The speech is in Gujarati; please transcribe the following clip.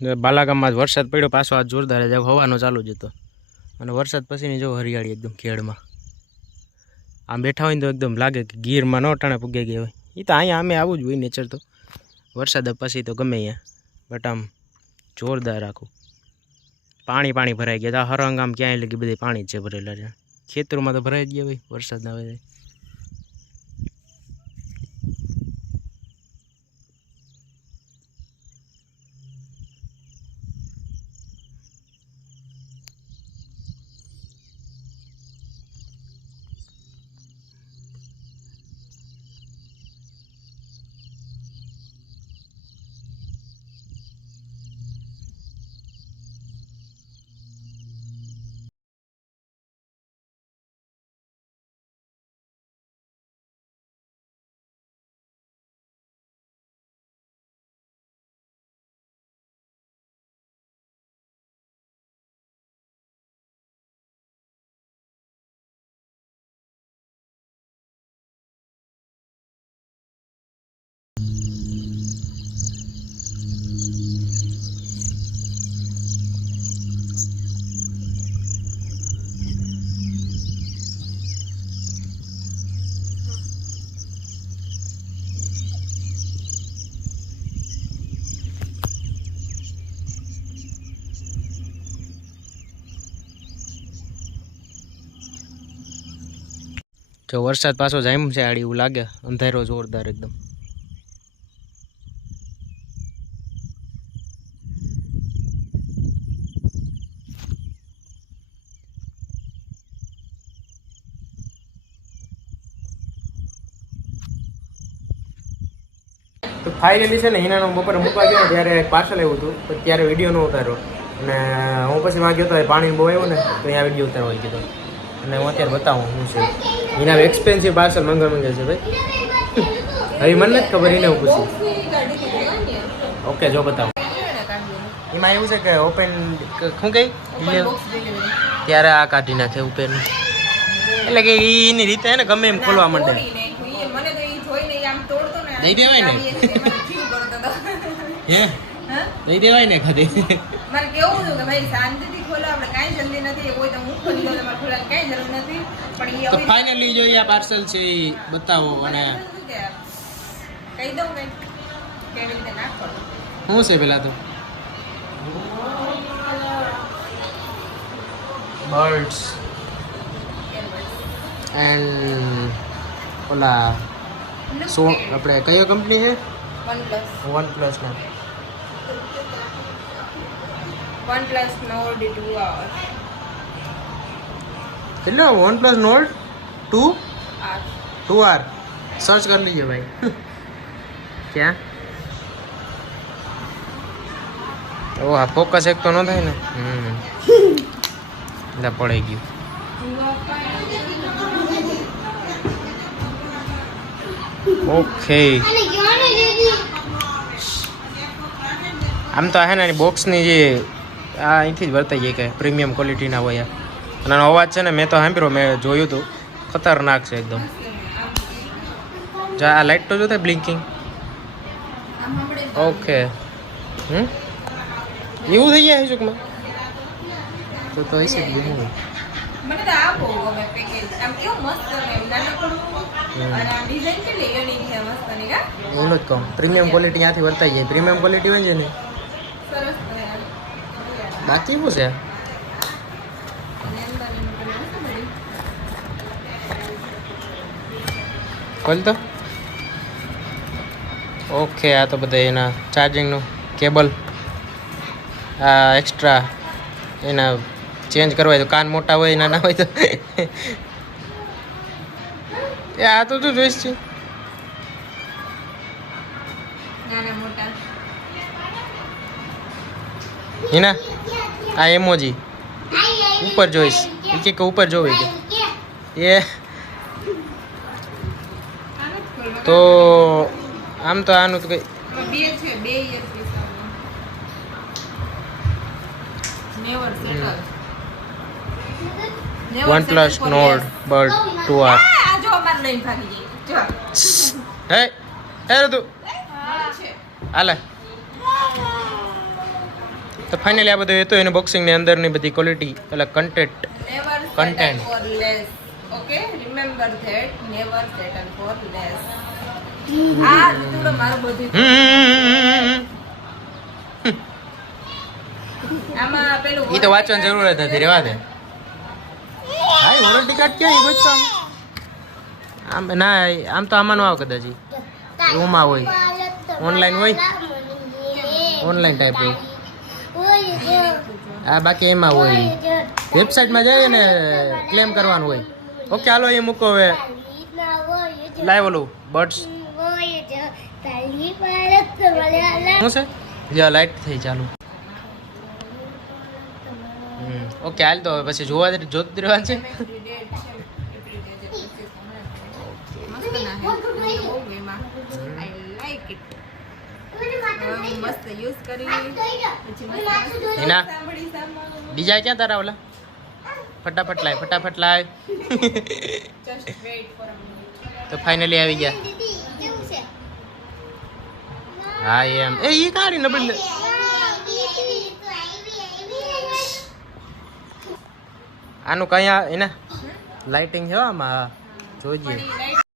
બાલાગામમાં વરસાદ પડ્યો પાછો આ જોરદાર જ હવાનો ચાલુ જ હતો અને વરસાદ પછીની જો હરિયાળી એકદમ ખેડમાં આમ બેઠા હોય ને તો એકદમ લાગે કે ગીરમાં ન ટાણે પૂગી ગયા હોય. એ તો અહીંયા અમે આવું જ હોય નેચર તો વરસાદ પછી તો ગમે અહીંયા બટ આમ જોરદાર આખું પાણી પાણી ભરાઈ ગયા. હરંગ આમ ક્યાંય લગી બધી પાણી જ છે ભરેલા છે. ખેતરોમાં તો ભરાઈ જ ગયા ભાઈ વરસાદ ના આવે. જો વરસાદ પાછો જામ્યો છે આડી એવું લાગે અંધારો જોરદાર એકદમ. તો ફાઇનલી છે ને હિનાનો બપોરે મૂકવા ગયો ત્યારે પાર્સલ આવ્યું હતું તો ત્યારે વિડીયો ન ઉતાર્યો અને હું પછી માં ગયો તો પાણી બહુ આવ્યું ને તો અહીંયા વિડીયો ઉતારવા કીધો અને હું અત્યારે બતાવું શું છે. એના એક્સપેન્સિવ પાર્સલ મંગે છે ભાઈ. હવે મને નથી ખબર એને હું પૂછું. ઓકે જો બતાવું એમાં એવું છે કે ઓપન શું કહી ત્યારે આ કાઢી નાખે ઉપર એટલે કે એની રીતે ને ગમે એમ ખોલવા માંડે. દઈ દેવાય ને હે દઈ દેવાય ને ખાધી મારે કેવું છે કે ભાઈ શાંતિથી ખોલો આપણે કાંઈ જલ્દી નથી કોઈ તો હું ખોલી દઉં તમારે ખોલવાની કાંઈ જરૂર નથી પણ તો ફાઇનલી જો આ પાર્સલ છે એ બતાવો અને કહી દઉં કંઈક કેવી રીતે નાખો શું છે પેલા તો બર્ડ્સ એન્ડ ઓલા સો આપણે કયો કંપની છે OnePlus ના OnePlus Nord 2R કેટલો OnePlus Nord 2R સર્ચ કરી લીજો ભાઈ. ક્યાં ઓ હા ફોકસ એક તો ન થાય ને એટલે પડી ગયું. ઓકે આમ તો હે ને બોક્સની જે આ અહીંથી જ વર્તાઈ જાય કે પ્રીમિયમ ક્વોલિટીના હોય અને આનો અવાજ છે ને મેં તો સાંભળ્યો મેં જોયું હતું ખતરનાક છે એકદમ. જા આ લાઇટ તો જોતા બ્લિંકિંગ. ઓકે એવું થઈ જાય ચોકમાં તો હશે જ મને તો આ બહુ ગમે પેકેજ આમ કેવું મસ્ત ગમે નાનકડું અને આ ડિઝાઇન કેટલી યુનિક છે મસ્ત ની કા એનું જ કહું પ્રીમિયમ ક્વોલિટી ત્યાંથી વર્તાઈ જાય. પ્રીમિયમ ક્વોલિટી હોય છે ને સરસ બાકી શું છે ખોલ તો. ઓકે આ તો બધા એના ચાર્જિંગનું કેબલ આ એક્સ્ટ્રા એના ચેન્જ કરવા હોય તો કાન મોટા હોય નાના હોય તો એ આ તો તું જોઈશ છે નાના મોટા હિના આ એમોજી ઉપર જોઈશ કે ઉપર જોવે કે એ તો આમ તો આનું તો કઈ બે છે બે earpiece never settle OnePlus Nord Bird 2R આ જો અમાર લઈને ભાગી જાય જો હે હે તું છે આલે તો ફાઇનલી આ બધું હતું એનું બોક્સિંગની અંદરની બધી ક્વોલિટી એટલે content Never Content. settle for less. Okay? Remember that. Never settle for less. આ દીધું મારું બધું. આમાં પેલું એ તો વાંચવાની જરૂરત નથી રેવા દે હા વોરંટી કાર્ડ ક્યાં એ ગોચતો આમ ના આમ તો આમાં નો આવે કદાચ રૂમમાં હોય ઓનલાઈન હોય ઓનલાઈન ટાઈપ હોય આ બાકી એમાં હોય વેબસાઇટમાં જઈએ ને ક્લેમ કરવાનું હોય ઓકે હાલો એ મૂકો હવે લાઈવ ઓલું બર્ડ્સ શું છે જ્યાં લાઈટ થઈ ચાલુ ઓકે હાલ તો પછી જોવા જોતી રહેવાનું છે મસ્ત ના હે બહુ એમાં આઈ લાઈક ઇટ મસ્ત યુઝ કરી પછી મસ્ત એના સાંભળી બીજા ક્યાં તારા ઓલા ફટાફટ લાય just weight for a minute તો ફાઇનલી આવી ગયા હા એમ એ કાઢી નબળી આનું કયા એના લાઇટિંગ છે આમાં જોઈજે લાઈટ